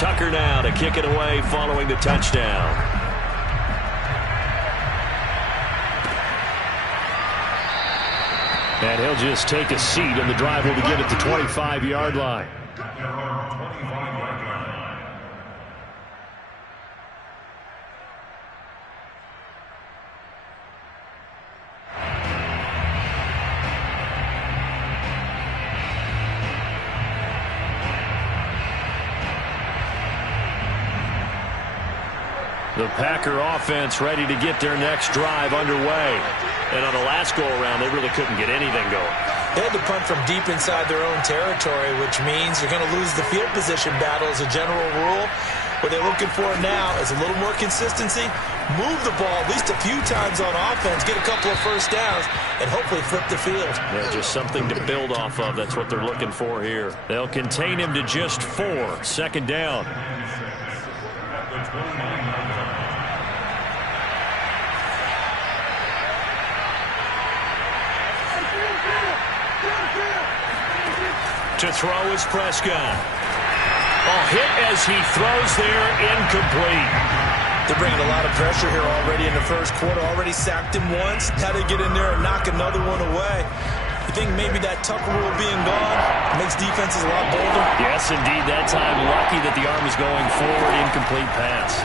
Tucker now to kick it away following the touchdown. And he'll just take a seat, and the drive will begin at the 25-yard line. The Packer offense ready to get their next drive underway. And on the last go-around, they really couldn't get anything going. They had to punt from deep inside their own territory, which means you're going to lose the field position battle as a general rule. What they're looking for now is a little more consistency, move the ball at least a few times on offense, get a couple of first downs, and hopefully flip the field. Yeah, just something to build off of. That's what they're looking for here. They'll contain him to just 4. Second down. To throw is Prescott. Hit as he throws there, incomplete. They're bringing a lot of pressure here already in the first quarter. Already sacked him once. Had to get in there and knock another one away. You think maybe that Tucker rule being gone makes defenses a lot bolder? Yes, indeed. That time, lucky that the arm is going forward. Incomplete pass.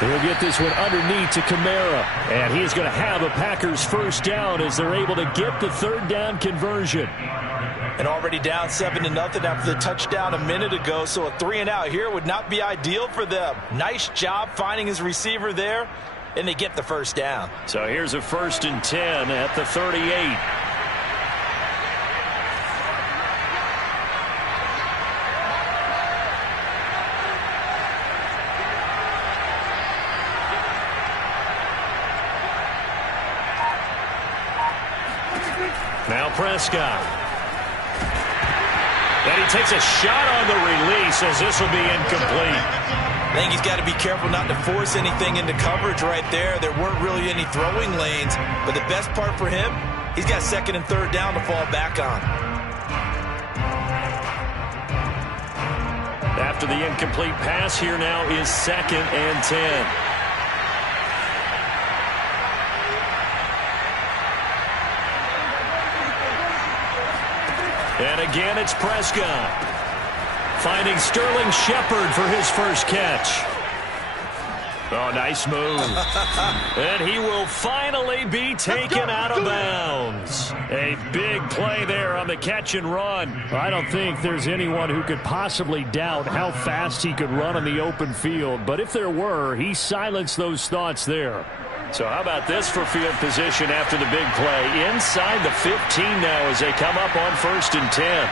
He'll get this one underneath to Kamara. And he's going to have a Packers first down as they're able to get the third down conversion. And already down 7-0 after the touchdown a minute ago. So a 3-and-out here would not be ideal for them. Nice job finding his receiver there. And they get the first down. So here's a 1st and 10 at the 38. Now Prescott. And he takes a shot on the release as this will be incomplete. I think he's got to be careful not to force anything into coverage right there. There weren't really any throwing lanes. But the best part for him, he's got 2nd and 3rd down to fall back on. After the incomplete pass, here now is 2nd and 10. And again, it's Prescott. Finding Sterling Shepard for his first catch. Oh, nice move. And he will finally be taken out of bounds. A big play there on the catch and run. I don't think there's anyone who could possibly doubt how fast he could run on the open field. But if there were, he silenced those thoughts there. So how about this for field position after the big play? Inside the 15 now as they come up on 1st and 10.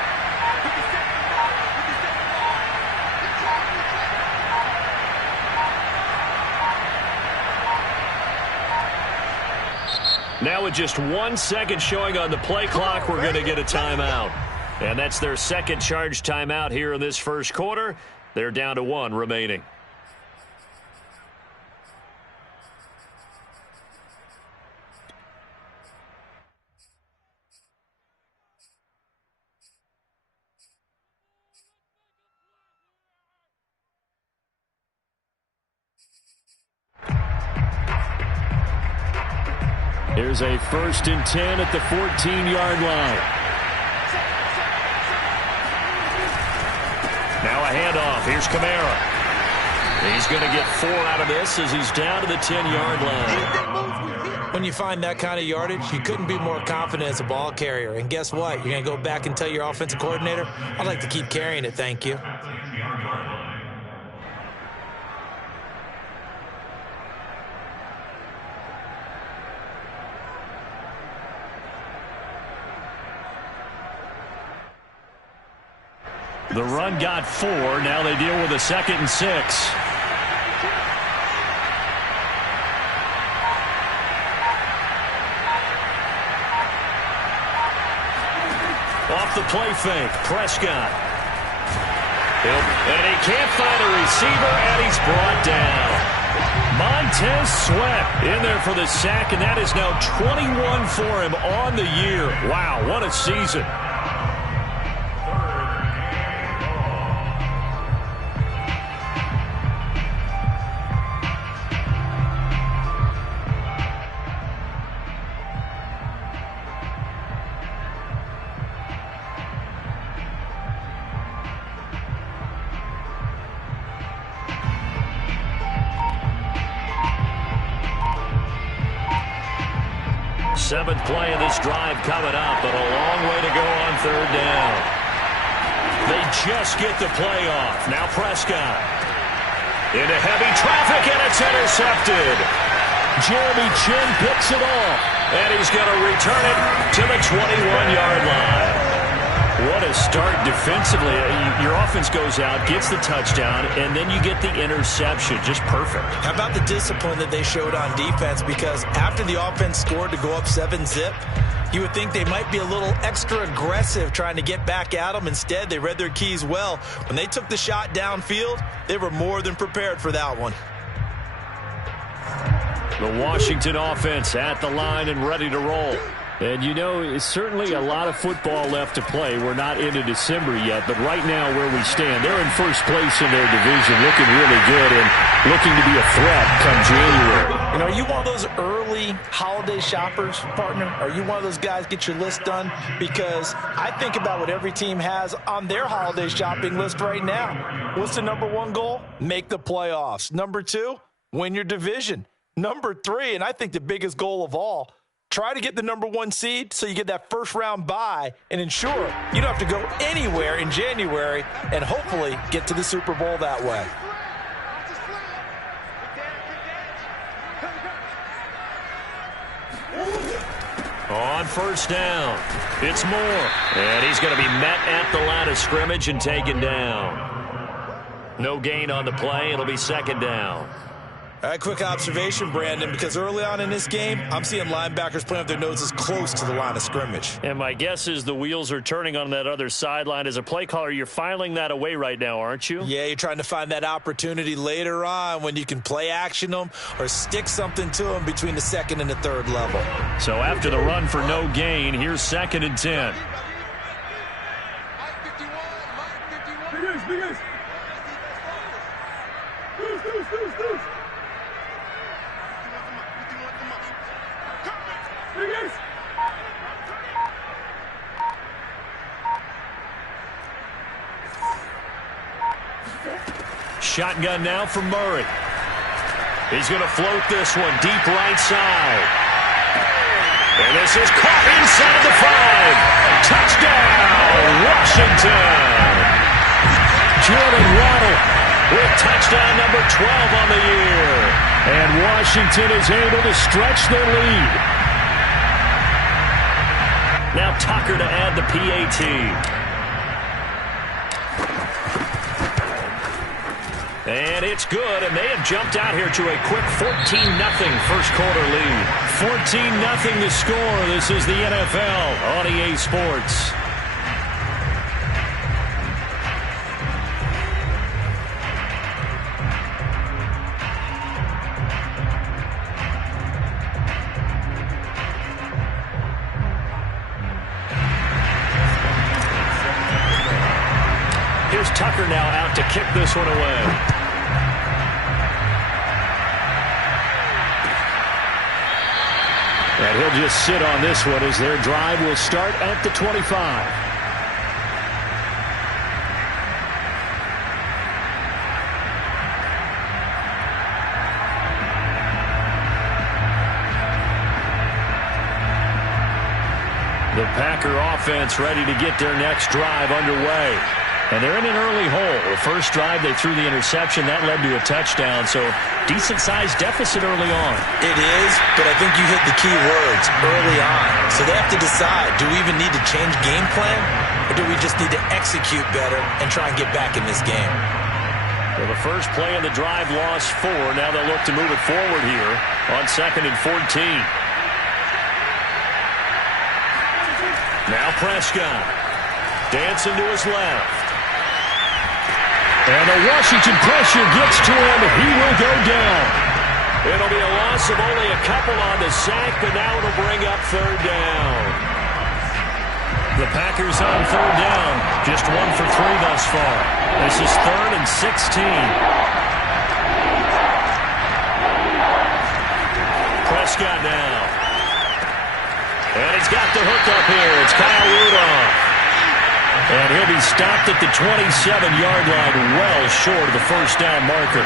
Now with just 1 second showing on the play clock, we're going to get a timeout. And that's their second charge timeout here in this first quarter. They're down to 1 remaining. Here's a 1st and 10 at the 14-yard line. Now a handoff. Here's Kamara. He's going to get 4 out of this as he's down to the 10-yard line. When you find that kind of yardage, you couldn't be more confident as a ball carrier. And guess what? You're going to go back and tell your offensive coordinator, I'd like to keep carrying it, thank you. The run got 4. Now they deal with a 2nd and 6. Off the play fake, Prescott. And he can't find a receiver, and he's brought down. Montez Sweat in there for the sack, and that is now 21 for him on the year. Wow, what a season. Seventh play of this drive coming up, but a long way to go on third down. They just get the play off. Now Prescott. Into heavy traffic, and it's intercepted. Jeremy Chin picks it off, and he's going to return it to the 21-yard line. What a start defensively. Your offense goes out, gets the touchdown, and then you get the interception. Just perfect. How about the discipline that they showed on defense? Because after the offense scored to go up 7-zip, you would think they might be a little extra aggressive trying to get back at them. Instead, they read their keys well. When they took the shot downfield, they were more than prepared for that one. The Washington offense at the line and ready to roll. And, you know, it's certainly a lot of football left to play. We're not into December yet, but right now where we stand, they're in first place in their division, looking really good and looking to be a threat come January. You know, are you one of those early holiday shoppers, partner? Are you one of those guys get your list done? Because I think about what every team has on their holiday shopping list right now. What's the number one goal? Make the playoffs. Number two, win your division. Number three, and I think the biggest goal of all, try to get the number one seed so you get that first round bye and ensure you don't have to go anywhere in January and hopefully get to the Super Bowl that way. On first down, it's Moore. And he's going to be met at the line of scrimmage and taken down. No gain on the play. It'll be second down. All right, quick observation, Brandon, because early on in this game, I'm seeing linebackers playing with their noses close to the line of scrimmage. And my guess is the wheels are turning on that other sideline. As a play caller, you're filing that away right now, aren't you? Yeah, you're trying to find that opportunity later on when you can play action them or stick something to them between the second and the third level. So after the run for no gain, here's 2nd and 10. Shotgun now for Murray. He's going to float this one deep right side. And this is caught inside the 5. Touchdown, Washington. Jordan Waddle with touchdown number 12 on the year. And Washington is able to stretch their lead. Now Tucker to add the PAT. And it's good, and they have jumped out here to a quick 14-0 first quarter lead. 14-0 the score. This is the NFL on EA Sports. Here's Tucker now out to kick this one away. And he'll just sit on this one as their drive will start at the 25. The Packer offense ready to get their next drive underway. And they're in an early hole. The first drive, they threw the interception. That led to a touchdown. So decent-sized deficit early on. It is, but I think you hit the key words, early on. So they have to decide, do we even need to change game plan? Or do we just need to execute better and try and get back in this game? Well, the first play of the drive lost 4. Now they'll look to move it forward here on 2nd and 14. Now Prescott. Dancing to his left. And the Washington pressure gets to him. He will go down. It'll be a loss of only a couple on the sack, but now it'll bring up third down. The Packers on third down. Just 1 for 3 thus far. This is 3rd and 16. Prescott now. And he's got the hook up here. It's Kyle Rudolph. And he'll be stopped at the 27-yard line, well short of the first down marker.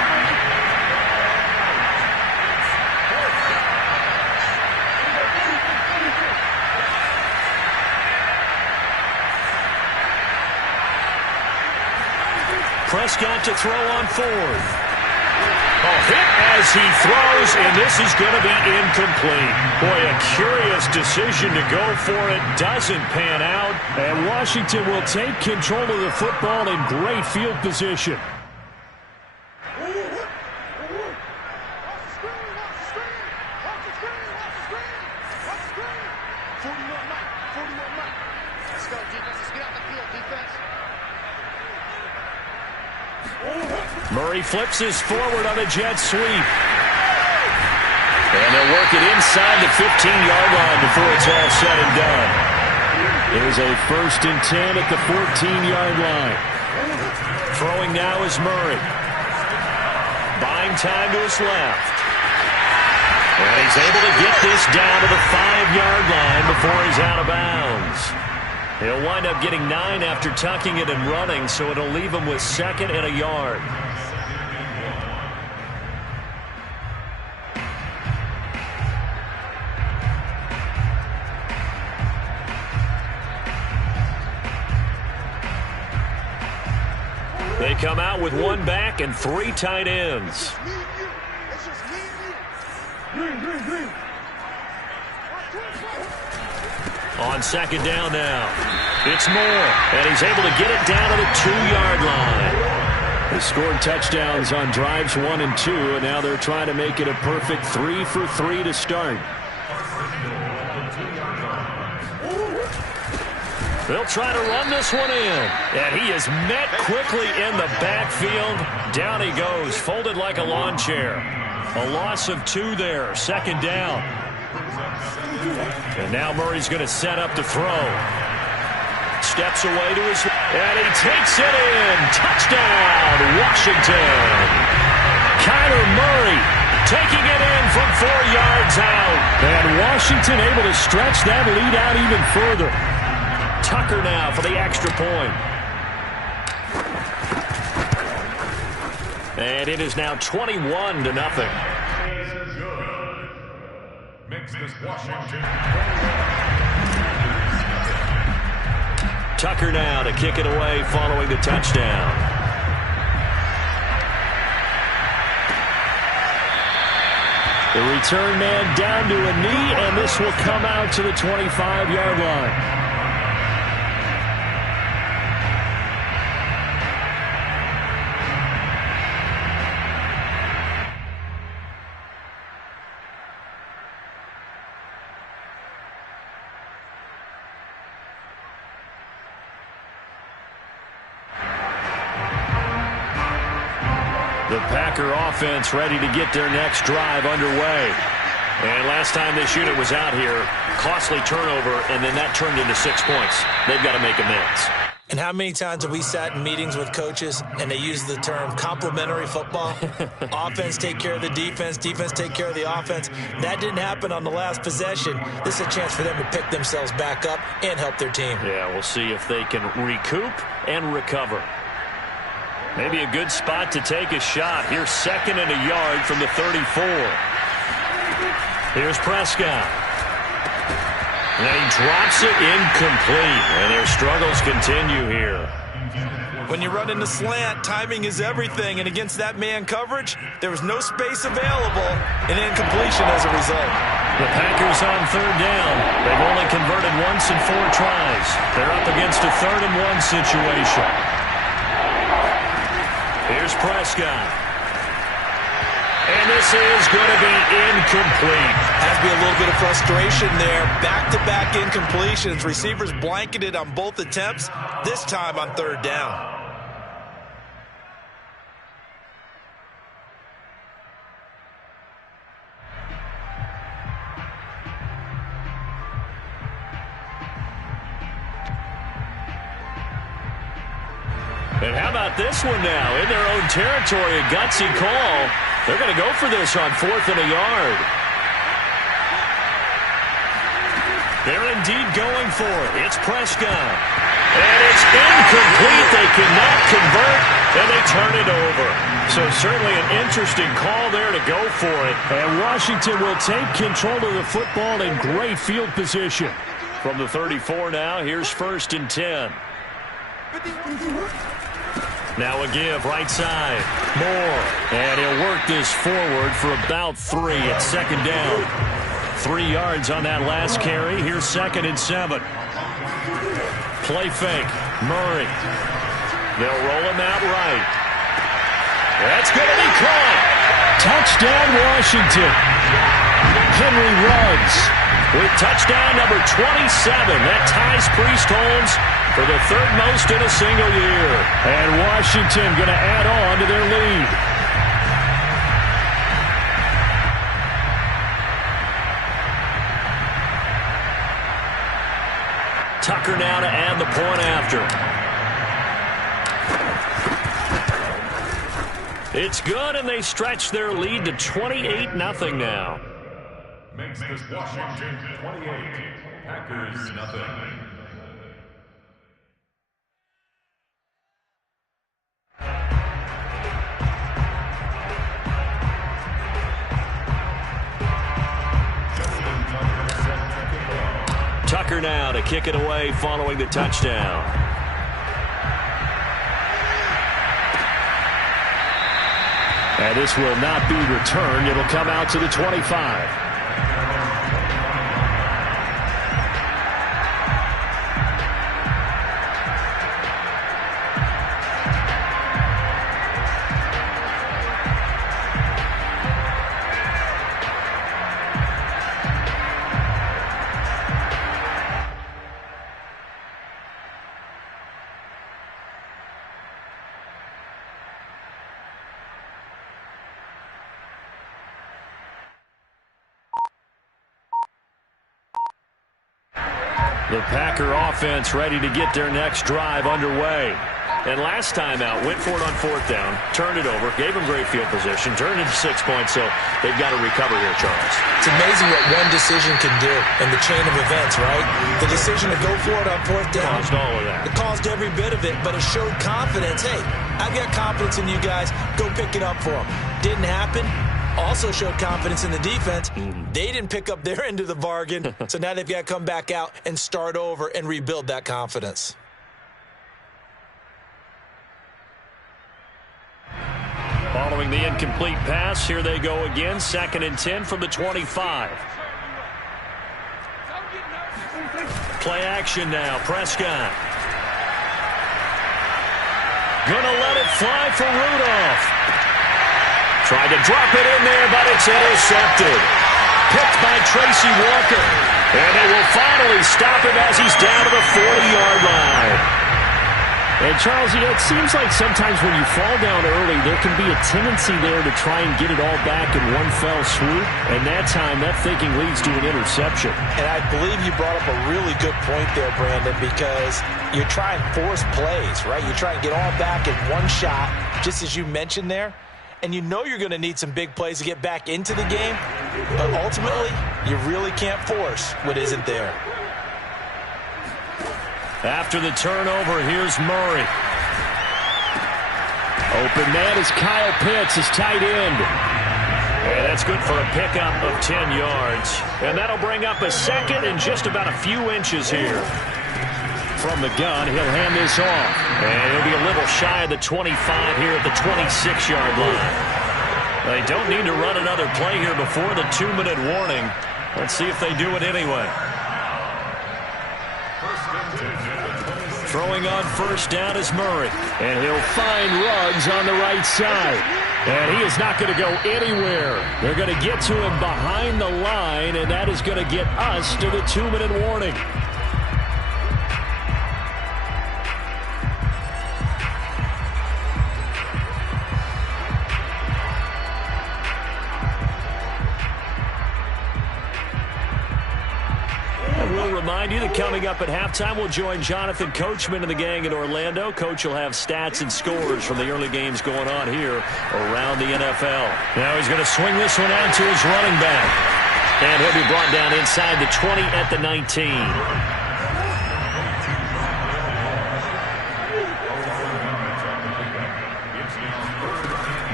Prescott to throw on fourth. A hit as he throws, and this is going to be incomplete. Boy, a curious decision to go for it. Doesn't pan out. And Washington will take control of the football in great field position. Murray flips his forward on a jet sweep. And they'll work it inside the 15-yard line before it's all said and done. There's a 1st and 10 at the 14-yard line. Throwing now is Murray. Buying time to his left. And he's able to get this down to the 5-yard line before he's out of bounds. He'll wind up getting 9 after tucking it and running, so it'll leave him with 2nd and a yard. They come out with 1 back and 3 tight ends. On 2nd down now, it's Moore, and he's able to get it down to the 2-yard line. They scored touchdowns on drives 1 and 2, and now they're trying to make it a perfect 3 for 3 to start. They'll try to run this one in, and he is met quickly in the backfield. Down he goes, folded like a lawn chair. A loss of 2 there, 2nd down. And now Murray's going to set up to throw. Steps away to his... And he takes it in. Touchdown, Washington. Kyler Murray taking it in from 4 yards out. And Washington able to stretch that lead out even further. Tucker now for the extra point. And it is now 21-0. Tucker now to kick it away following the touchdown. The return man down to a knee, and this will come out to the 25-yard line. The Packer offense ready to get their next drive underway. And last time this unit was out here, costly turnover, and then that turned into 6 points. They've got to make amends. And how many times have we sat in meetings with coaches and they use the term complementary football? Offense take care of the defense, defense take care of the offense. That didn't happen on the last possession. This is a chance for them to pick themselves back up and help their team. Yeah, we'll see if they can recoup and recover. Maybe a good spot to take a shot. Here's 2nd and a yard from the 34. Here's Prescott. And he drops it incomplete. And their struggles continue here. When you run into slant, timing is everything. And against that man coverage, there was no space available. And incompletion as a result. The Packers on 3rd down. They've only converted once in 4 tries. They're up against a 3rd and 1 situation. Here's Prescott. And this is going to be incomplete. Has to be a little bit of frustration there. Back-to-back incompletions. Receivers blanketed on both attempts, this time on 3rd down. And how about this one now? In their own territory, a gutsy call. They're going to go for this on 4th and a yard. They're indeed going for it. It's Prescott. And it's incomplete. They cannot convert, and they turn it over. So certainly an interesting call there to go for it. And Washington will take control of the football in great field position. From the 34 now, here's 1st and 10. Now a give, right side. Moore. And he'll work this forward for about 3 at second down. 3 yards on that last carry. Here's 2nd and 7. Play fake. Murray. They'll roll him out right. That's going to be caught. Touchdown, Washington. Henry Ruggs with touchdown number 27. That ties Priest Holmes for the 3rd most in a single year. And Washington going to add on to their lead. Tucker now to add the point after. It's good, and they stretch their lead to 28-0 now. Makes this Washington 28, Packers nothing. Tucker now to kick it away following the touchdown. And this will not be returned. It'll come out to the 25. The Packer offense ready to get their next drive underway. And last time out, went for it on 4th down, turned it over, gave them great field position, turned into 6 points, so they've got to recover here, Charles. It's amazing what one decision can do in the chain of events, right? The decision to go for it on 4th down. Caused all of that. It caused every bit of it, but it showed confidence. Hey, I've got confidence in you guys. Go pick it up for them. Didn't happen. Also showed confidence in the defense. They didn't pick up their end of the bargain, so now they've got to come back out and start over and rebuild that confidence. Following the incomplete pass, here they go again. 2nd and 10 from the 25. Play action now. Prescott. Gonna let it fly for Rudolph. Tried to drop it in there, but it's intercepted. Picked by Tracy Walker. And they will finally stop him as he's down to the 40-yard line. And, Charles, it seems like sometimes when you fall down early, there can be a tendency there to try and get it all back in one fell swoop. And that time, that thinking leads to an interception. And I believe you brought up a really good point there, Brandon, because you try and force plays, right? You try and get all back in one shot, just as you mentioned there. And you know you're going to need some big plays to get back into the game. But ultimately, you really can't force what isn't there. After the turnover, here's Murray. Open man is Kyle Pitts, his tight end. And that's good for a pickup of 10 yards. And that'll bring up a 2nd and just about a few inches here. From the gun, he'll hand this off. And he'll be a little shy of the 25 here at the 26-yard line. They don't need to run another play here before the 2-minute warning. Let's see if they do it anyway. Throwing on 1st down is Murray. And he'll find Ruggs on the right side. And he is not going to go anywhere. They're going to get to him behind the line, and that is going to get us to the 2-minute warning. Remind you that coming up at halftime, we'll join Jonathan Coachman and the gang in Orlando. Coach will have stats and scores from the early games going on here around the NFL. Now he's going to swing this one out to his running back. And he'll be brought down inside the 20 at the 19.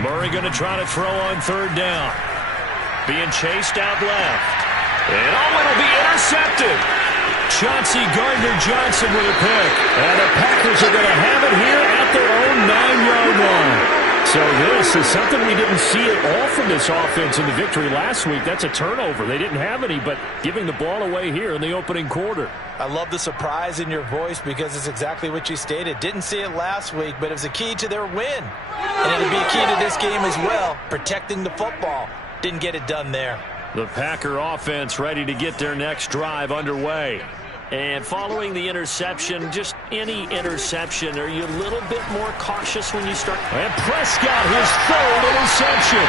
Murray going to try to throw on 3rd down. Being chased out left. And it'll be intercepted. Chauncey Gardner-Johnson with a pick. And the Packers are going to have it here at their own 9-yard So this is something we didn't see at all from this offense in the victory last week. That's a turnover. They didn't have any, but giving the ball away here in the opening quarter. I love the surprise in your voice because it's exactly what you stated. Didn't see it last week, but it was a key to their win. And it'll be a key to this game as well, protecting the football. Didn't get it done there. The Packer offense ready to get their next drive underway. And following the interception, just any interception, are you a little bit more cautious when you start? And Prescott, his third interception.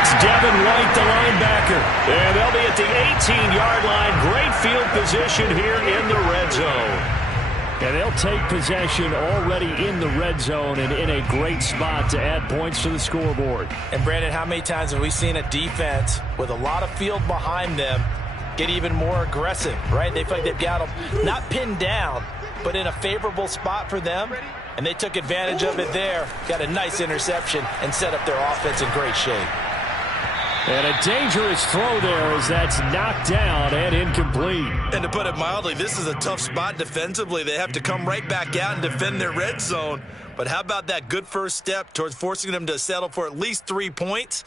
It's Devin White, the linebacker. And they'll be at the 18-yard line. Great field position here in the red zone. And they'll take possession already in the red zone and in a great spot to add points to the scoreboard. And, Brandon, how many times have we seen a defense with a lot of field behind them get even more aggressive, right? They feel like they've got them not pinned down, but in a favorable spot for them, and they took advantage of it there, got a nice interception, and set up their offense in great shape. And a dangerous throw there as that's knocked down and incomplete. And to put it mildly, this is a tough spot defensively. They have to come right back out and defend their red zone. But how about that good first step towards forcing them to settle for at least 3 points?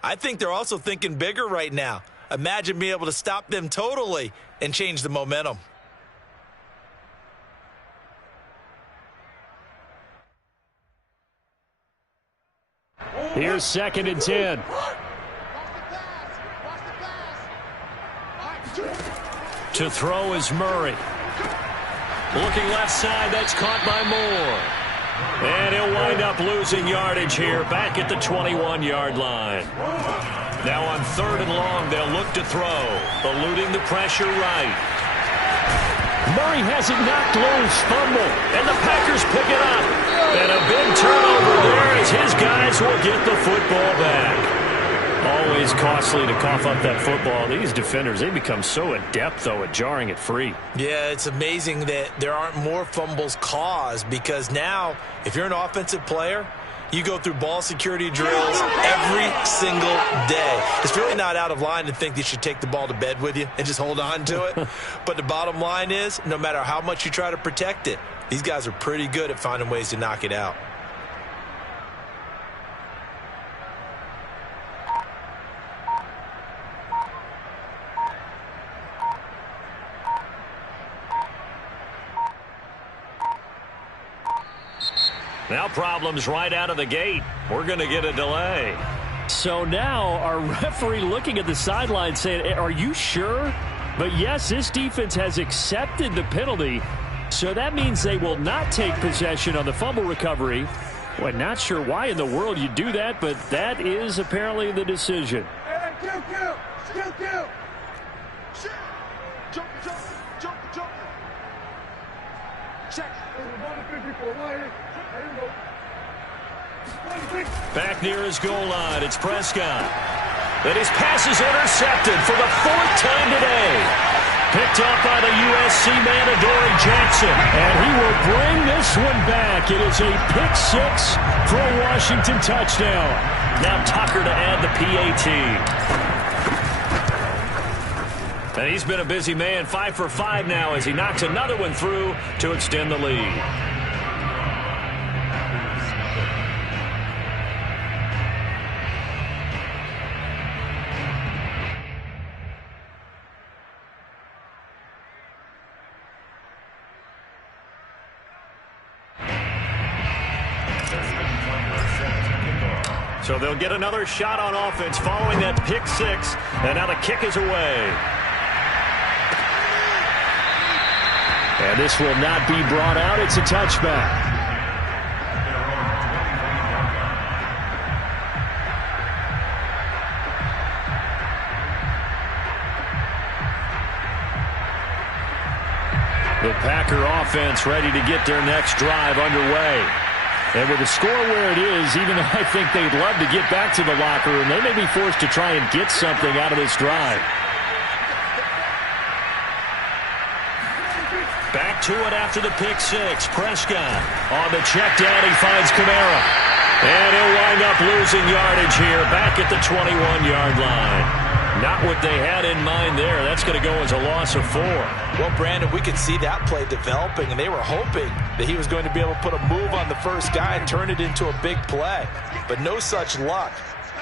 I think they're also thinking bigger right now. Imagine being able to stop them totally and change the momentum. Here's 2nd and 10. To throw is Murray. Looking left side, that's caught by Moore. And he'll wind up losing yardage here back at the 21-yard line. Now on 3rd and long, they'll look to throw, eluding the pressure right. Murray has it knocked loose, fumble, and the Packers pick it up. And a big turnover there as his guys will get the football back. Always costly to cough up that football. These defenders, they become so adept, though, at jarring it free. Yeah, it's amazing that there aren't more fumbles caused because now, if you're an offensive player, you go through ball security drills every single day. It's really not out of line to think you should take the ball to bed with you and just hold on to it. But the bottom line is, no matter how much you try to protect it, these guys are pretty good at finding ways to knock it out. Now problems right out of the gate. We're going to get a delay. So now our referee looking at the sideline saying, are you sure? But yes, this defense has accepted the penalty. So that means they will not take possession on the fumble recovery. Well, not sure why in the world you do that, but that is apparently the decision. Back near his goal line, it's Prescott. And his pass is intercepted for the 4th time today. Picked up by the USC man, Adoree Jackson. And he will bring this one back. It is a pick 6 for a Washington touchdown. Now Tucker to add the PAT. And he's been a busy man, 5 for 5 now as he knocks another one through to extend the lead. So they'll get another shot on offense following that pick 6. And now the kick is away. And this will not be brought out. It's a touchback. The Packer offense ready to get their next drive underway. And with the score where it is, even though I think they'd love to get back to the locker room, they may be forced to try and get something out of this drive. Back to it after the pick 6. Prescott on the check down. He finds Kamara. And he'll wind up losing yardage here back at the 21-yard line. Not what they had in mind there. That's going to go as a loss of 4. Well, Brandon, we could see that play developing, and they were hoping that he was going to be able to put a move on the first guy and turn it into a big play. But no such luck.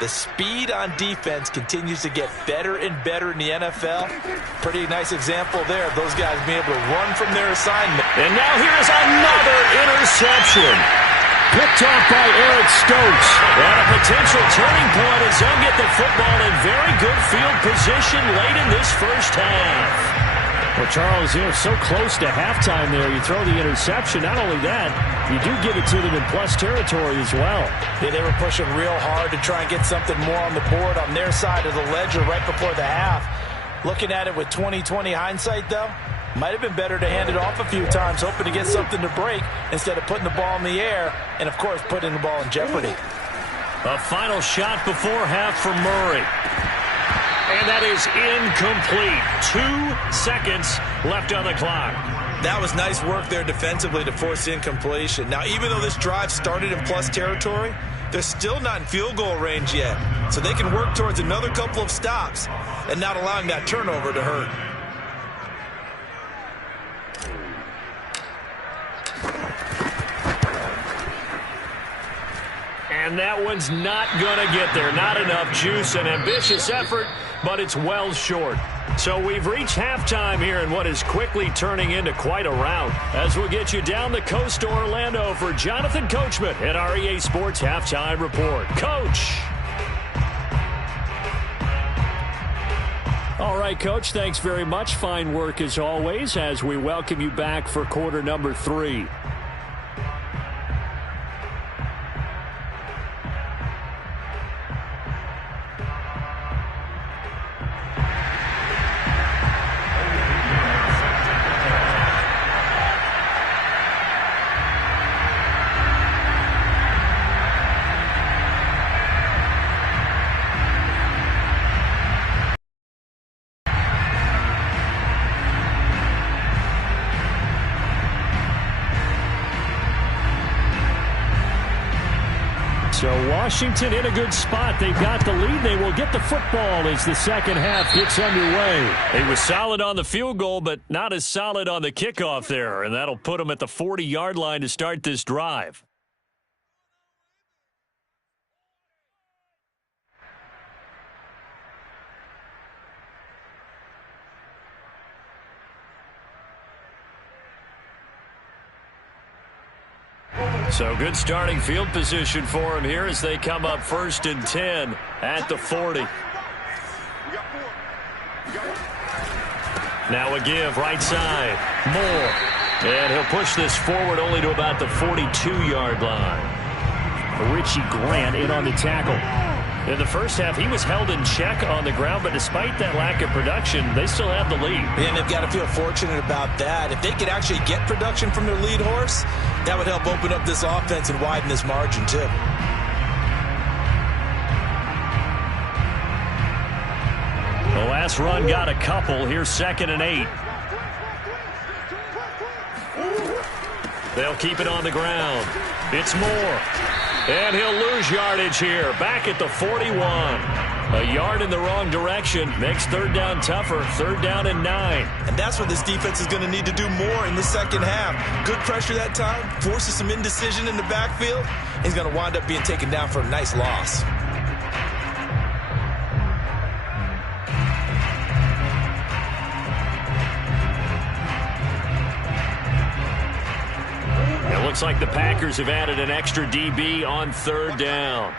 The speed on defense continues to get better and better in the NFL. Pretty nice example there of those guys being able to run from their assignment. And now here's another interception. Picked off by Eric Stokes. And a potential turning point as they'll get the football in very good field position late in this first half. Well, Charles, so close to halftime there. You throw the interception. Not only that, you do give it to them in plus territory as well. Yeah, they were pushing real hard to try and get something more on the board on their side of the ledger right before the half. Looking at it with 20/20 hindsight, though, might have been better to hand it off a few times, hoping to get something to break instead of putting the ball in the air and, of course, putting the ball in jeopardy. A final shot before half for Murray. And that is incomplete. 2 seconds left on the clock. That was nice work there defensively to force the incompletion. Now, even though this drive started in plus territory, they're still not in field goal range yet. So they can work towards another couple of stops and not allowing that turnover to hurt. And that one's not going to get there. Not enough juice. An ambitious effort, but it's well short. So we've reached halftime here in what is quickly turning into quite a rout. As we'll get you down the coast to Orlando for Jonathan Coachman at our EA Sports Halftime Report. Coach. All right, Coach, thanks very much. Fine work as always as we welcome you back for quarter number 3. So Washington in a good spot. They've got the lead. They will get the football as the second half gets underway. He was solid on the field goal, but not as solid on the kickoff there. And that'll put him at the 40-yard line to start this drive. So good starting field position for him here as they come up 1st and 10 at the 40. Now a give right side. Moore. And he'll push this forward only to about the 42-yard line. Richie Grant in on the tackle. In the first half, he was held in check on the ground, but despite that lack of production, they still have the lead. And they've got to feel fortunate about that. If they could actually get production from their lead horse, that would help open up this offense and widen this margin, too. The last run got a couple. Here's 2nd and 8. They'll keep it on the ground. It's Moore. And he'll lose yardage here. Back at the 41. A yard in the wrong direction. Makes 3rd down tougher. 3rd down and 9. And that's what this defense is going to need to do more in the second half. Good pressure that time. Forces some indecision in the backfield. He's going to wind up being taken down for a nice loss. It looks like the Packers have added an extra DB on 3rd down.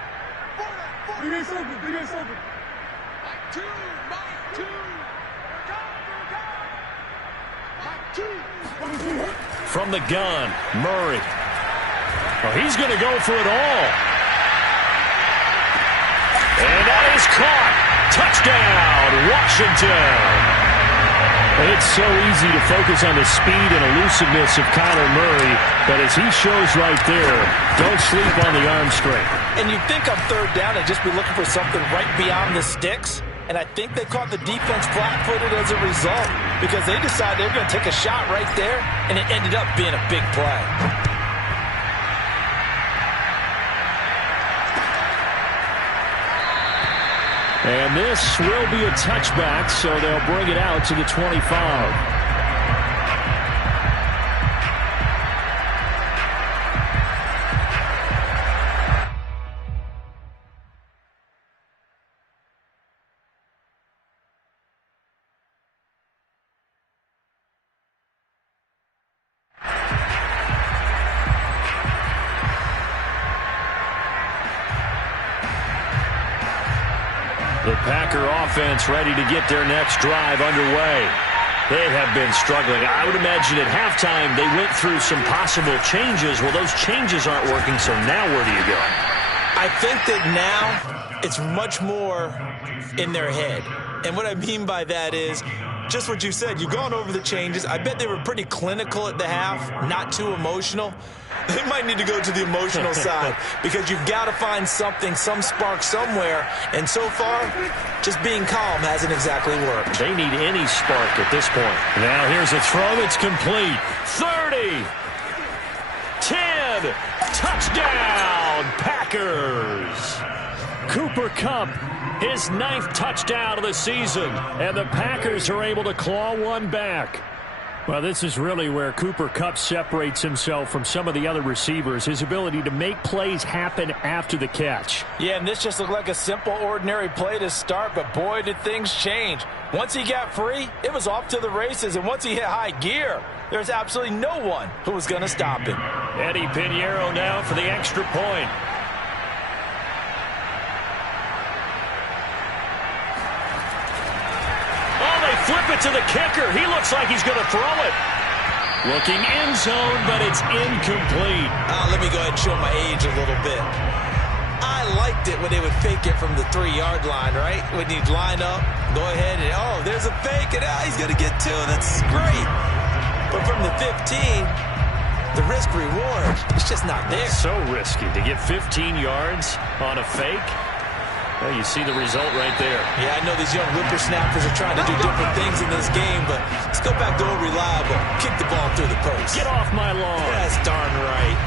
From the gun, Murray. Well, he's going to go for it all. And that is caught. Touchdown, Washington. It's so easy to focus on the speed and elusiveness of Kyler Murray, but as he shows right there, don't sleep on the arm strength. And you'd think on 3rd down they'd just be looking for something right beyond the sticks, and I think they caught the defense flat-footed as a result because they decided they were going to take a shot right there, and it ended up being a big play. And this will be a touchback, so they'll bring it out to the 25. The Packer offense ready to get their next drive underway. They have been struggling. I would imagine at halftime they went through some possible changes. Well, those changes aren't working, so now where do you go? I think that now it's much more in their head. And what I mean by that is just what you said. You've gone over the changes. I bet they were pretty clinical at the half, not too emotional. They might need to go to the emotional side because you've got to find something, some spark somewhere. And so far, just being calm hasn't exactly worked. They need any spark at this point. Now here's a throw that's complete. 30, 10, touchdown, Packers. Cooper Kupp, his 9th touchdown of the season, and the Packers are able to claw one back. Well, this is really where Cooper Kupp separates himself from some of the other receivers, his ability to make plays happen after the catch. Yeah, and this just looked like a simple, ordinary play to start, but boy, did things change. Once he got free, it was off to the races, and once he hit high gear, there's absolutely no one who was going to stop him. Eddie Pinheiro now for the extra point. Flip it to the kicker. He looks like he's going to throw it. Looking end zone, but it's incomplete. Let me go ahead and show my age a little bit. I liked it when they would fake it from the 3-yard line, right? When you'd line up, go ahead and, oh, there's a fake, and he's going to get 2. That's great. But from the 15, the risk-reward is just not there. So risky to get 15 yards on a fake. Well, you see the result right there. Yeah, I know these young whippersnappers are trying to do different things in this game, but let's go back to old reliable. Kick the ball through the post. Get off my lawn. That's darn right.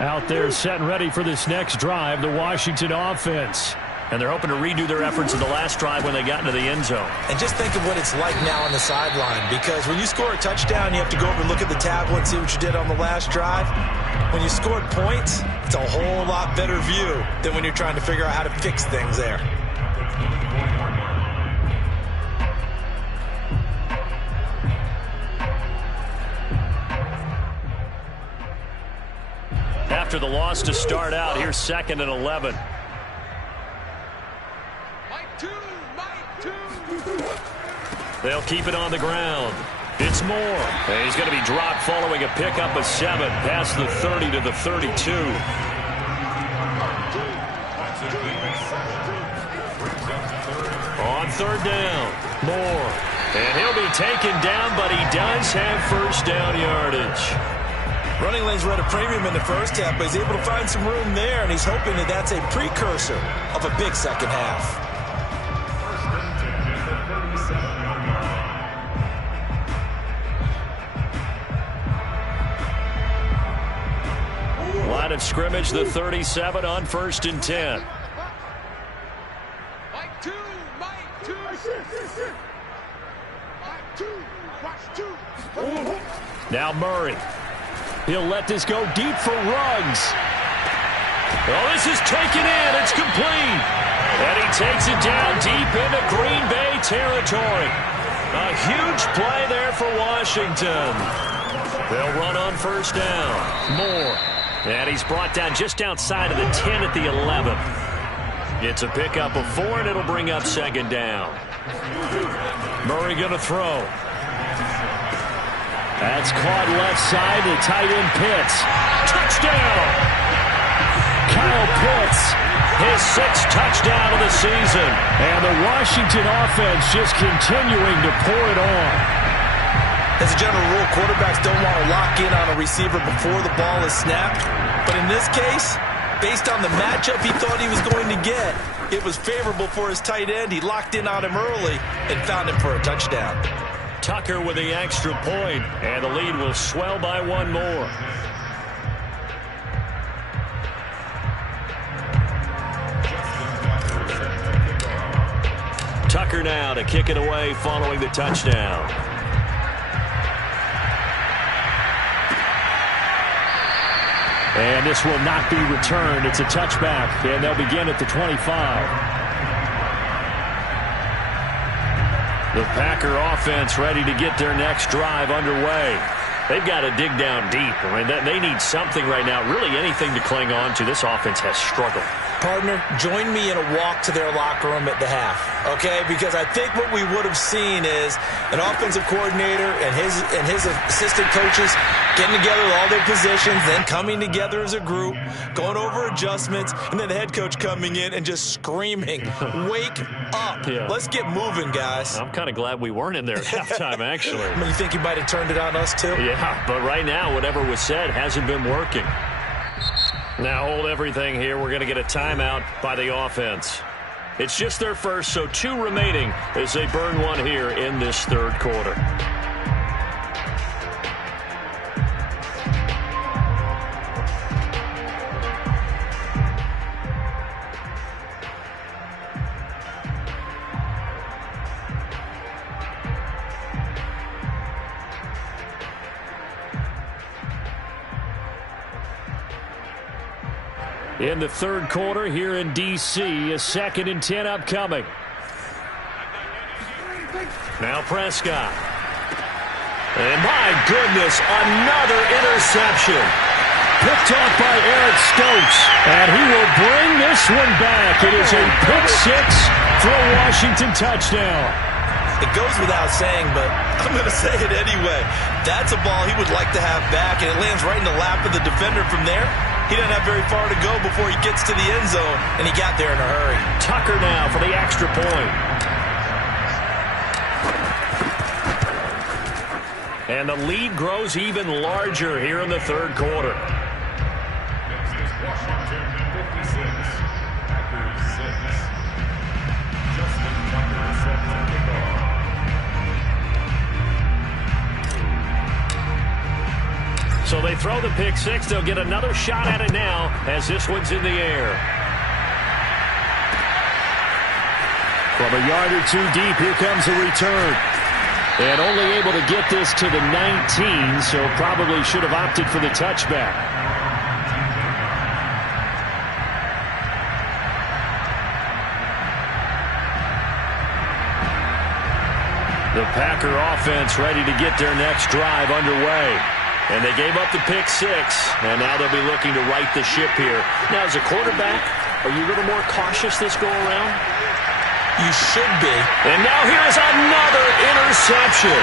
Out there set and ready for this next drive, the Washington offense. And they're hoping to redo their efforts in the last drive when they got into the end zone. And just think of what it's like now on the sideline, because when you score a touchdown, you have to go over and look at the tablet and see what you did on the last drive. When you scored points, it's a whole lot better view than when you're trying to figure out how to fix things there. After the loss to start out, here's 2nd and 11. They'll keep it on the ground. It's Moore. And he's going to be dropped following a pickup of 7 past the 30 to the 32. On 3rd down, Moore. And he'll be taken down, but he does have first down yardage. Running lanes were at a premium in the first half, but he's able to find some room there, and he's hoping that that's a precursor of a big second half. Line of scrimmage, the 37 on 1st and 10. Now Murray. He'll let this go deep for Ruggs. Oh, this is taken in. It's complete. And he takes it down deep into Green Bay territory. A huge play there for Washington. They'll run on 1st down. Moore. And he's brought down just outside of the 10 at the 11. It's a pickup of 4, and it'll bring up 2nd down. Murray going to throw. That's caught left side to tight end Pitts. Touchdown! Kyle Pitts, his 6th touchdown of the season. And the Washington offense just continuing to pour it on. As a general rule, quarterbacks don't want to lock in on a receiver before the ball is snapped. But in this case, based on the matchup he thought he was going to get, It was favorable for his tight end. He locked in on him early and found him for a touchdown. Tucker with the extra point, and the lead will swell by one more. Tucker now to kick it away following the touchdown. And this will not be returned. It's a touchback, and they'll begin at the 25. The Packer offense ready to get their next drive underway. They've got to dig down deep. I mean, they need something right now, really anything to cling on to. This offense has struggled. Partner, join me in a walk to their locker room at the half, okay? Because I think what we would have seen is an offensive coordinator and his assistant coaches getting together with all their positions, then coming together as a group, going over adjustments, and then the head coach coming in and just screaming, "Wake up. Yeah. Let's get moving, guys." I'm kind of glad we weren't in there at halftime, actually. I mean, you think he might have turned it on us, too? Yeah, but right now, whatever was said hasn't been working. Now hold everything here. We're going to get a timeout by the offense. It's just their first, so 2 remaining as they burn one here in this third quarter. In the third quarter here in D.C., a 2nd and 10 upcoming. Now Prescott. And my goodness, another interception. Picked off by Eric Stokes, and he will bring this one back. It is a pick 6 for a Washington touchdown. It goes without saying, but I'm going to say it anyway. That's a ball he would like to have back, and it lands right in the lap of the defender from there. He doesn't have very far to go before he gets to the end zone, and he got there in a hurry. Tucker now for the extra point. And the lead grows even larger here in the third quarter. Next is Washington 56, Packers 6. Justin Tucker set to kick off. So they throw the pick 6. They'll get another shot at it now as this one's in the air. From a yard or 2 deep, here comes a return. And only able to get this to the 19, so probably should have opted for the touchback. The Packer offense ready to get their next drive underway. And they gave up the pick 6, and now they'll be looking to right the ship here. Now, as a quarterback, are you a little more cautious this go-around? You should be. And now here's another interception.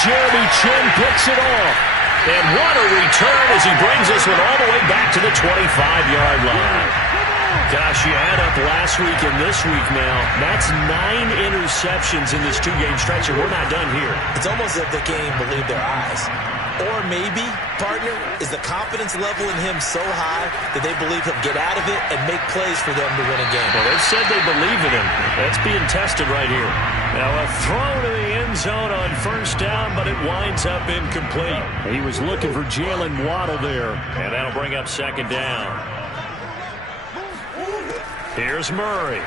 Jeremy Chin picks it off. And what a return as he brings this one all the way back to the 25-yard line. Gosh, you add up last week and this week now. That's 9 interceptions in this 2-game stretch, and we're not done here. It's almost as if they can't even believe their eyes. Or maybe, partner, is the confidence level in him so high that they believe he'll get out of it and make plays for them to win a game. Well, they've said they believe in him. That's being tested right here. Now a throw to the end zone on first down, but it winds up incomplete. He was looking for Jalen Waddle there. And that'll bring up second down. Here's Murray.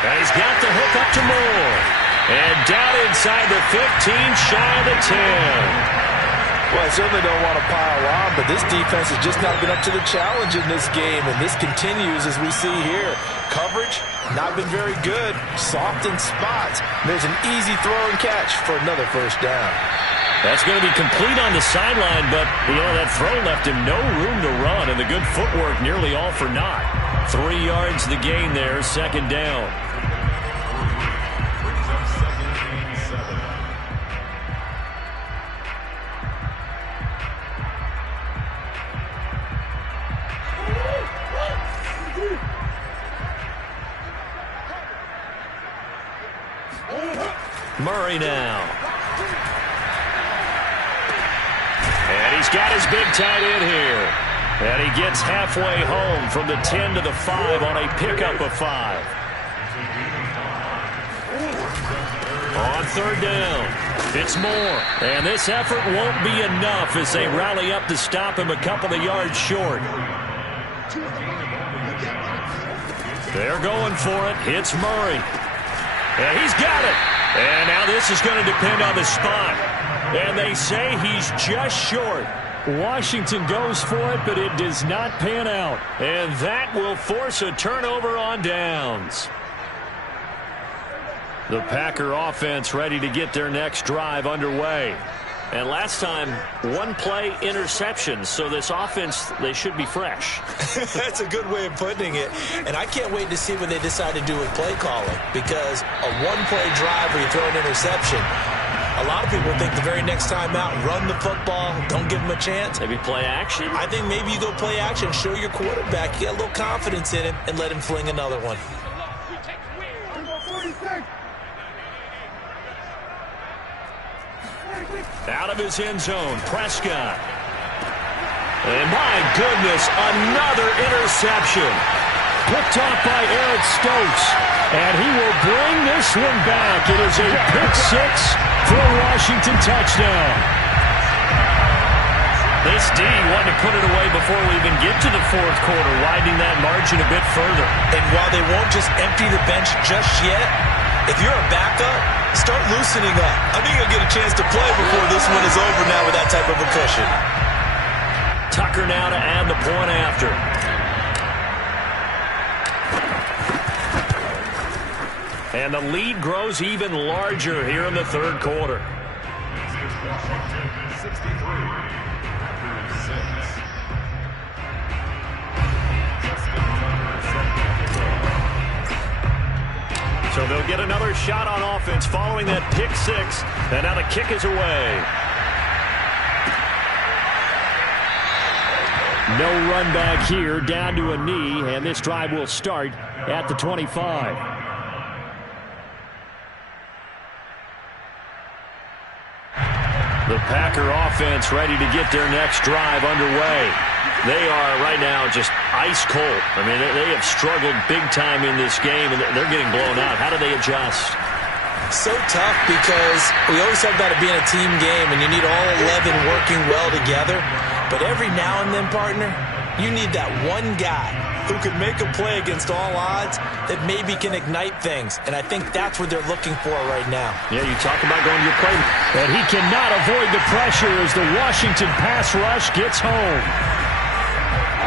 And he's got the hook up to Moore. And down inside the 15, shy of the 10. Well, I certainly don't want to pile on, but this defense has just not been up to the challenge in this game, and this continues as we see here. Coverage, not been very good. Soft in spots. There's an easy throw and catch for another first down. That's going to be complete on the sideline, but, that throw left him no room to run, and the good footwork nearly all for naught. 3 yards the gain there, second down. Murray now. And he's got his big tight end here. And he gets halfway home from the 10 to the 5 on a pickup of 5. On third down, it's Moore. And this effort won't be enough as they rally up to stop him a couple of yards short. They're going for it. It's Murray. And he's got it. And now this is going to depend on the spot. And they say he's just short. Washington goes for it, but it does not pan out. And that will force a turnover on downs. The Packer offense ready to get their next drive underway. And last time, one-play interception, so this offense, they should be fresh. That's a good way of putting it. And I can't wait to see what they decide to do with play calling, because a one-play drive where you throw an interception, a lot of people think the very next time out, run the football, don't give them a chance. Maybe play action? I think maybe you go play action, show your quarterback, you get a little confidence in him, and let him fling another one. Out of his end zone, Prescott. And my goodness, another interception. Picked off by Eric Stokes. And he will bring this one back. It is a pick 6 for a Washington touchdown. This D wanted to put it away before we even get to the fourth quarter, widening that margin a bit further. And while they won't just empty the bench just yet, if you're a backup, start loosening up. I think you'll get a chance to play before this one is over now with that type of a cushion. Tucker now to add the point after. And the lead grows even larger here in the third quarter. Washington 63, Packers 6. So they'll get another shot on offense following that pick 6. And now the kick is away. No run back here, down to a knee, and this drive will start at the 25. The Packer offense ready to get their next drive underway. They are right now just ice cold. I mean, they have struggled big time in this game, and they're getting blown out. How do they adjust? So tough, because we always talk about it being a team game, and you need all 11 working well together. But every now and then, partner, you need that one guy who can make a play against all odds that maybe can ignite things. And I think that's what they're looking for right now. Yeah, you talk about going to your play. And he cannot avoid the pressure as the Washington pass rush gets home.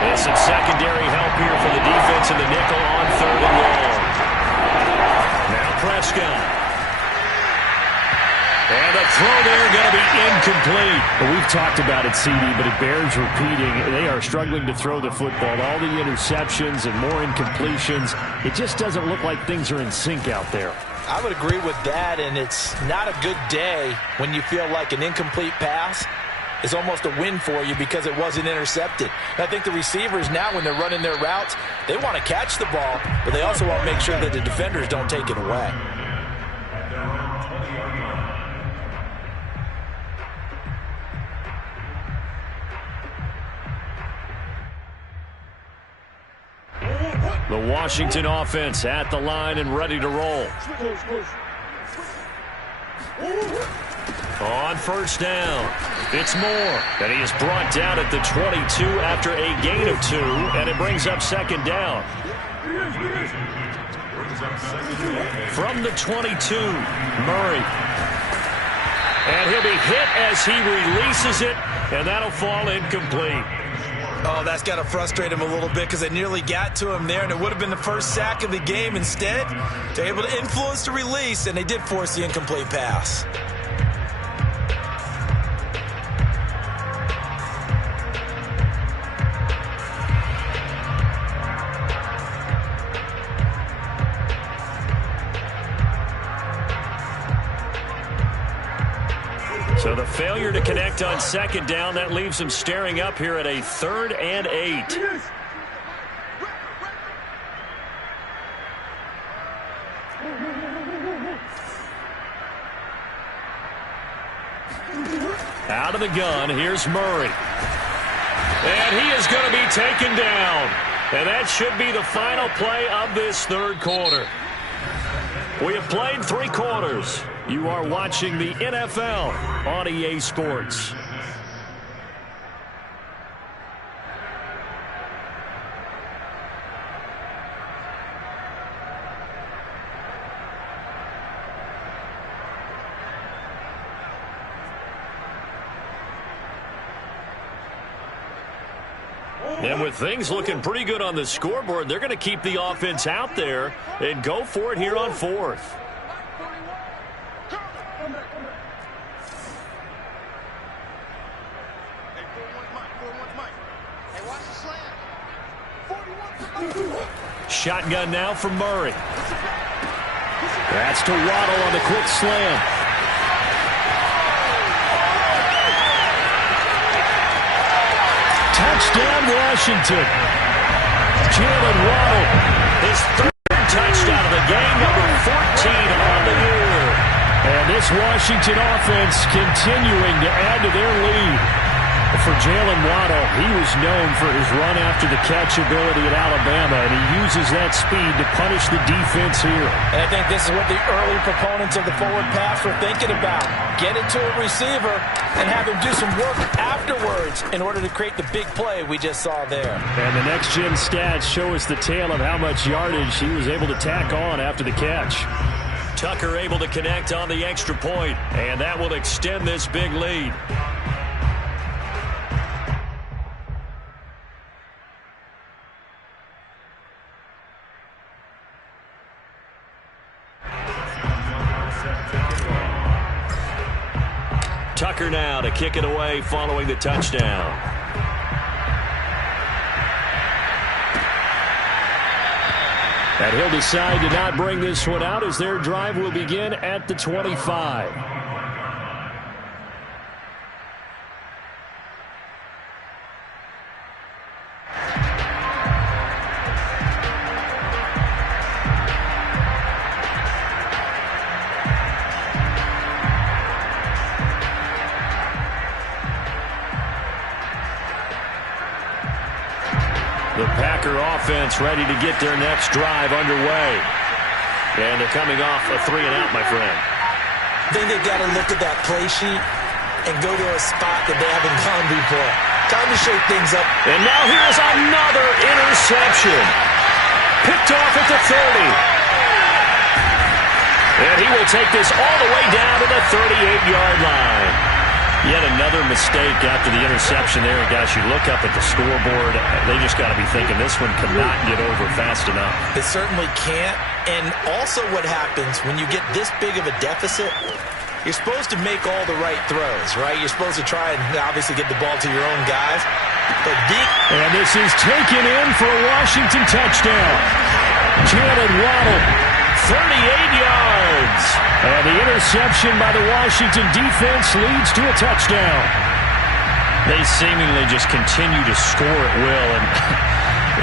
And some secondary help here for the defense in the nickel on third and long. Now Prescott. And the throw there going to be incomplete. Well, we've talked about it, CD, but it bears repeating. They are struggling to throw the football. All the interceptions and more incompletions. It just doesn't look like things are in sync out there. I would agree with that, and it's not a good day when you feel like an incomplete pass is almost a win for you because it wasn't intercepted. And I think the receivers now, when they're running their routes, they want to catch the ball, but they also want to make sure that the defenders don't take it away. The Washington offense at the line and ready to roll. On first down, it's Moore. And he is brought down at the 22 after a gain of 2, and it brings up second down. From the 22, Murray. And he'll be hit as he releases it, and that'll fall incomplete. Oh, that's got to frustrate him a little bit because they nearly got to him there, and it would have been the first sack of the game. Instead, they're able to influence the release, and they did force the incomplete pass. So the failure to connect on second down, that leaves them staring up here at a 3rd and 8. Out of the gun, here's Murray. And he is going to be taken down. And that should be the final play of this third quarter. We have played 3 quarters. You are watching the NFL on EA Sports. And with things looking pretty good on the scoreboard, they're going to keep the offense out there and go for it here on 4th. Shotgun now from Murray. That's to Waddle on the quick slam. Touchdown, Washington. Jalen Waddle, his 3rd touchdown of the game, number 14 on the year. And this Washington offense continuing to add to their lead. For Jalen Waddle, he was known for his run-after-the-catch ability at Alabama, and he uses that speed to punish the defense here. And I think this is what the early proponents of the forward pass were thinking about. Get it to a receiver and have him do some work afterwards in order to create the big play we just saw there. And the next-gen stats show us the tale of how much yardage he was able to tack on after the catch. Tucker able to connect on the extra point, and that will extend this big lead. Tucker now to kick it away following the touchdown. And he'll decide to not bring this one out as their drive will begin at the 25. The Packer offense ready to get their next drive underway. And they're coming off a 3-and-out, my friend. I think they've got to look at that play sheet and go to a spot that they haven't gone before. Time to shake things up. And now here's another interception. Picked off at the 30. And he will take this all the way down to the 38-yard line. Yet another mistake after the interception there. Guys, you look up at the scoreboard, they just got to be thinking this one cannot get over fast enough. It certainly can't. And also what happens when you get this big of a deficit, you're supposed to make all the right throws, right? You're supposed to try and obviously get the ball to your own guys. But and this is taken in for a Washington touchdown. Jalen Waddle, 38 yards. And the interception by the Washington defense leads to a touchdown. They seemingly just continue to score at will. And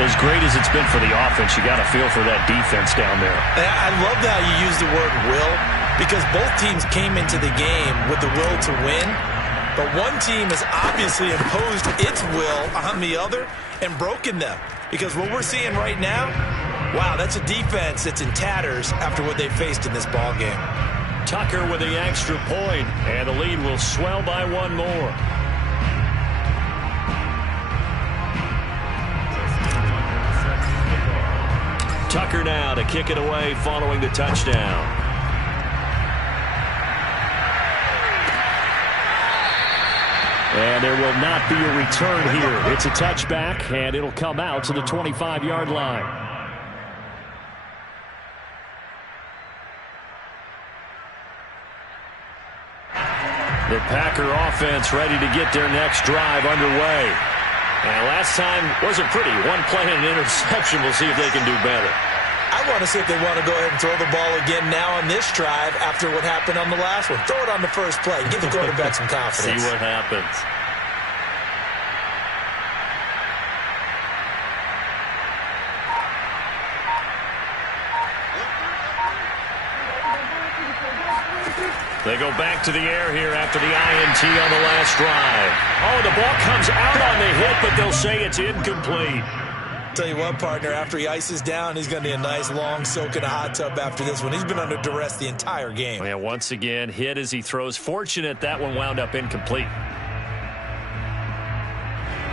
as great as it's been for the offense, you got to feel for that defense down there. I love how you use the word will, because both teams came into the game with the will to win. But one team has obviously imposed its will on the other and broken them. Because what we're seeing right now, wow, that's a defense that's in tatters after what they faced in this ball game. Tucker with the extra point, and the lead will swell by one more. Tucker now to kick it away following the touchdown. And there will not be a return here. It's a touchback, and it'll come out to the 25-yard line. The Packer offense ready to get their next drive underway. And last time wasn't pretty. One play and an interception. We'll see if they can do better. I want to see if they want to go ahead and throw the ball again now on this drive after what happened on the last one. Throw it on the first play. Give the quarterback some confidence. See what happens. They go back to the air here after the INT on the last drive. Oh, the ball comes out on the hit, but they'll say it's incomplete. Tell you what, partner, after he ices down, he's going to need a nice long soak in a hot tub after this one. He's been under duress the entire game. Yeah, once again, hit as he throws. Fortunate that one wound up incomplete.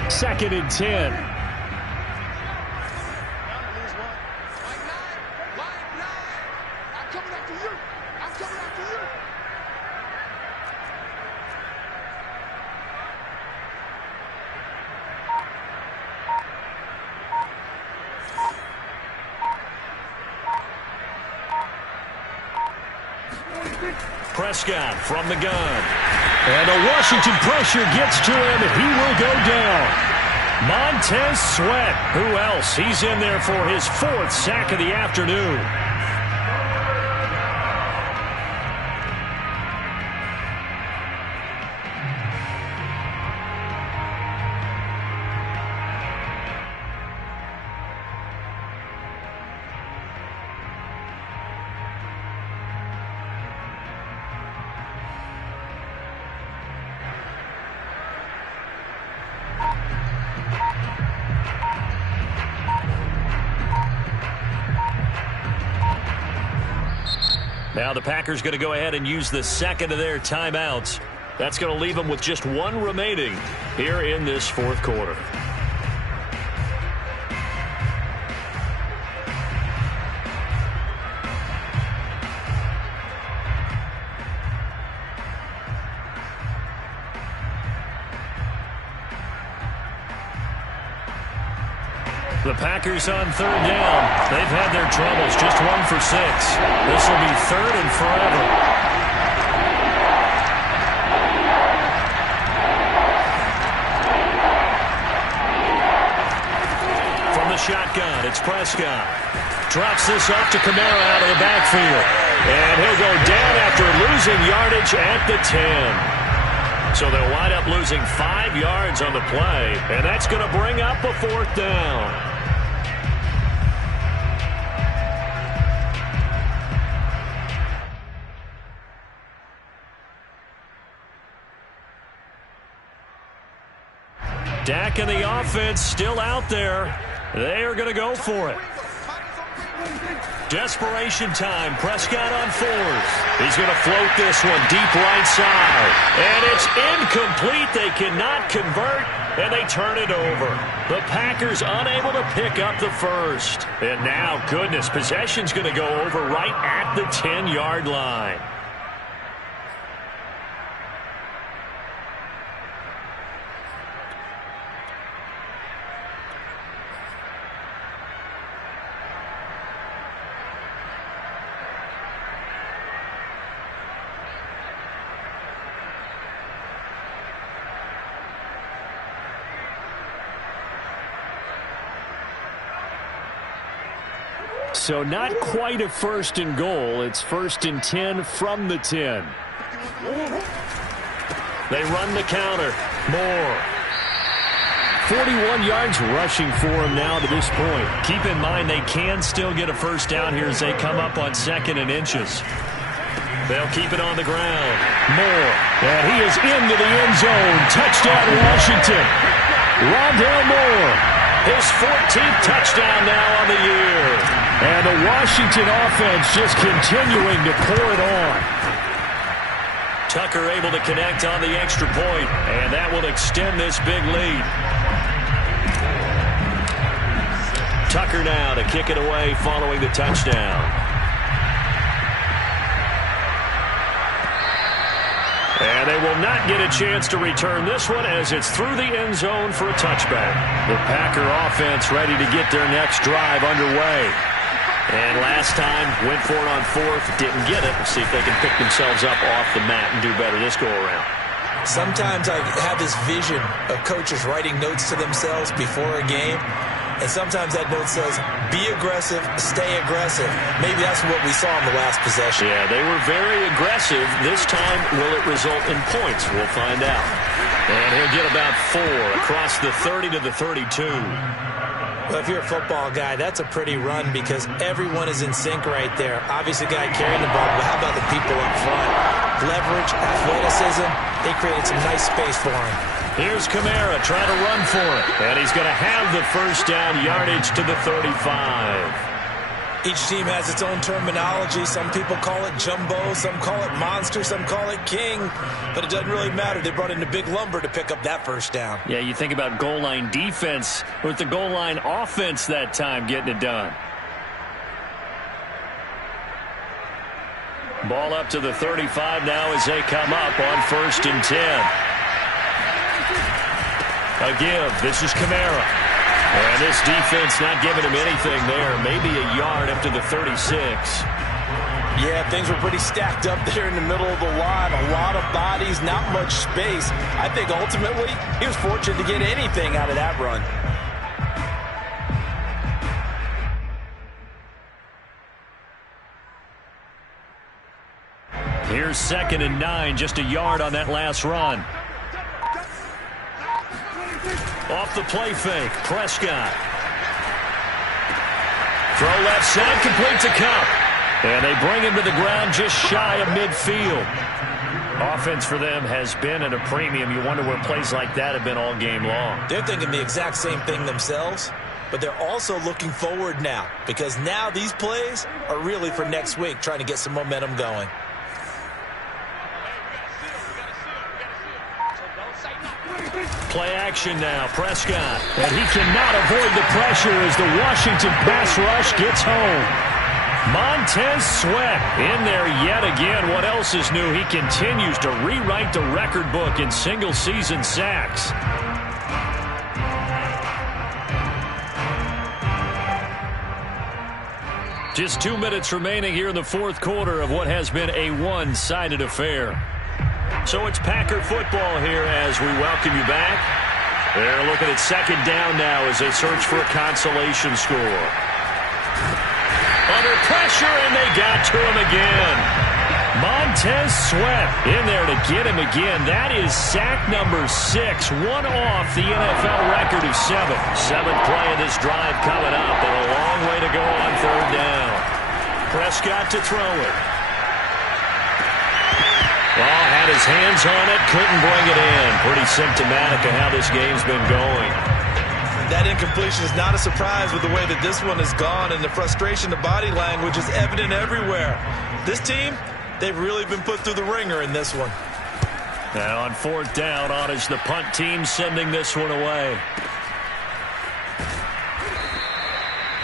2nd and 10. Prescott from the gun. And the Washington pressure gets to him. He will go down. Montez Sweat. Who else? He's in there for his 4th sack of the afternoon. Now the Packers going to go ahead and use the 2nd of their timeouts. That's going to leave them with just 1 remaining here in this 4th quarter. The Packers on 3rd down. They've had their troubles. Just 1 for 6. This will be 3rd and forever. From the shotgun, it's Prescott. Drops this off to Kamara out of the backfield. And he'll go down after losing yardage at the 10. So they'll wind up losing 5 yards on the play. And that's going to bring up a 4th down. Dak and the offense still out there. They are going to go for it. Desperation time. Prescott on 4th. He's going to float this one deep right side. And it's incomplete. They cannot convert, and they turn it over. The Packers unable to pick up the 1st. And now, goodness, possession's going to go over right at the 10-yard line. So not quite a 1st and goal. It's 1st and 10 from the 10. They run the counter. Moore. 41 yards rushing for him now to this point. Keep in mind they can still get a 1st down here as they come up on 2nd and inches. They'll keep it on the ground. Moore. And he is into the end zone. Touchdown Washington. Rondale Moore. His 14th touchdown now on the year. And the Washington offense just continuing to pour it on. Tucker able to connect on the extra point, and that will extend this big lead. Tucker now to kick it away following the touchdown. And they will not get a chance to return this one as it's through the end zone for a touchback. The Packer offense ready to get their next drive underway. And last time, went for it on 4th, didn't get it. Let's see if they can pick themselves up off the mat and do better this go-around. Sometimes I have this vision of coaches writing notes to themselves before a game. And sometimes that note says, be aggressive, stay aggressive. Maybe that's what we saw in the last possession. Yeah, they were very aggressive. This time, will it result in points? We'll find out. And he'll get about 4 across the 30 to the 32. Well, if you're a football guy, that's a pretty run because everyone is in sync right there. Obviously, the guy carrying the ball, but how about the people up front? Leverage, athleticism, they created some nice space for him. Here's Kamara trying to run for it, and he's going to have the first down yardage to the 35. Each team has its own terminology. Some people call it jumbo, some call it monster, some call it king. But it doesn't really matter. They brought in a big lumber to pick up that first down. Yeah, you think about goal line defense with the goal line offense that time getting it done. Ball up to the 35 now as they come up on 1st and 10. A give. This is Kamara. And this defense not giving him anything there. Maybe a yard up to the 36. Yeah, things were pretty stacked up there in the middle of the line. A lot of bodies, not much space. I think ultimately he was fortunate to get anything out of that run. Here's 2nd and 9, just a yard on that last run. Off the play fake, Prescott. Throw left side, complete to Cup. And they bring him to the ground just shy of midfield. Offense for them has been at a premium. You wonder where plays like that have been all game long. They're thinking the exact same thing themselves, but they're also looking forward now because now these plays are really for next week, trying to get some momentum going. Play action now, Prescott. And he cannot avoid the pressure as the Washington pass rush gets home. Montez Sweat in there yet again. What else is new? He continues to rewrite the record book in single-season sacks. Just 2 minutes remaining here in the 4th quarter of what has been a one-sided affair. So it's Packer football here as we welcome you back. They're looking at 2nd down now as they search for a consolation score. Under pressure, and they got to him again. Montez Sweat in there to get him again. That is sack number 6, one off the NFL record of 7. 7th play of this drive coming up, and a long way to go on 3rd down. Prescott to throw it. Well, had his hands on it, couldn't bring it in. Pretty symptomatic of how this game's been going. That incompletion is not a surprise with the way that this one has gone, and the frustration, the body language is evident everywhere. This team, they've really been put through the ringer in this one. Now on 4th down, on is the punt team sending this one away.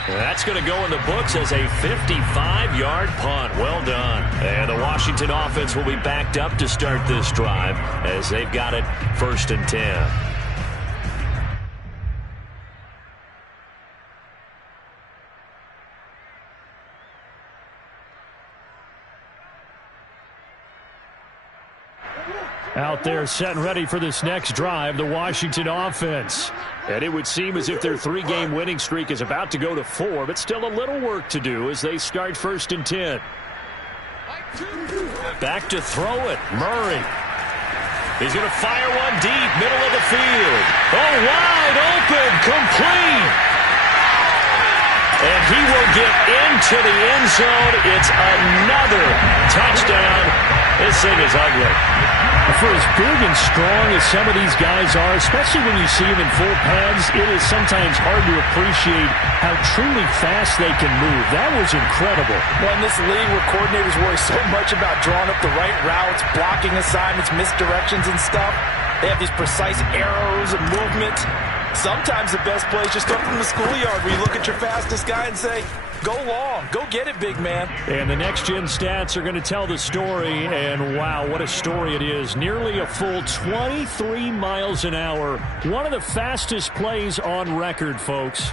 That's going to go in the books as a 55-yard punt. Well done. And the Washington offense will be backed up to start this drive as they've got it 1st and 10. Out there set and ready for this next drive, the Washington offense. And it would seem as if their 3-game winning streak is about to go to 4, but still a little work to do as they start 1st and 10. Back to throw it, Murray. He's going to fire one deep, middle of the field. Oh, wide open, complete. And he will get into the end zone. It's another touchdown. This thing is ugly. For as big and strong as some of these guys are, especially when you see them in full pads, it is sometimes hard to appreciate how truly fast they can move. That was incredible. Well, in this league where coordinators worry so much about drawing up the right routes, blocking assignments, misdirections and stuff, they have these precise arrows and movement. Sometimes the best plays just come from the schoolyard where you look at your fastest guy and say, go long, go get it, big man. And the next-gen stats are going to tell the story, and wow, what a story it is. Nearly a full 23 miles an hour. One of the fastest plays on record, folks.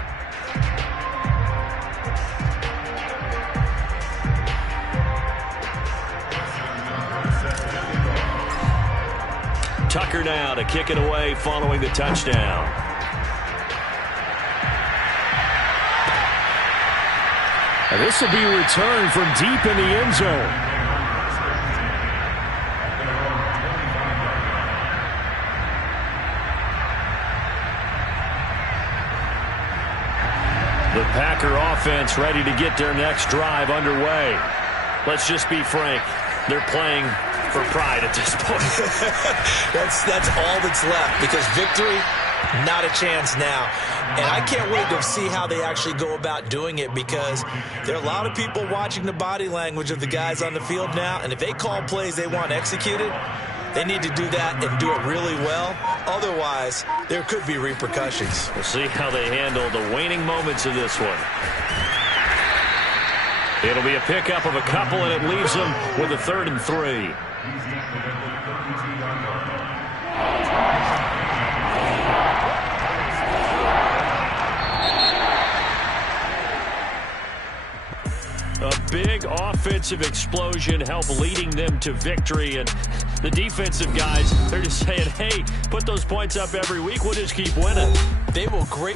Tucker now to kick it away following the touchdown. And this will be returned from deep in the end zone. The Packer offense ready to get their next drive underway. Let's just be frank. They're playing for pride at this point. That's all that's left, because victory, not a chance now. And I can't wait to see how they actually go about doing it, because there are a lot of people watching the body language of the guys on the field now, and if they call plays they want executed, they need to do that and do it really well. Otherwise, there could be repercussions. We'll see how they handle the waning moments of this one. It'll be a pickup of a couple, and it leaves them with a 3rd and 3. A big offensive explosion helped leading them to victory, and the defensive guys, they're just saying, hey, put those points up every week, we'll just keep winning. They will greatly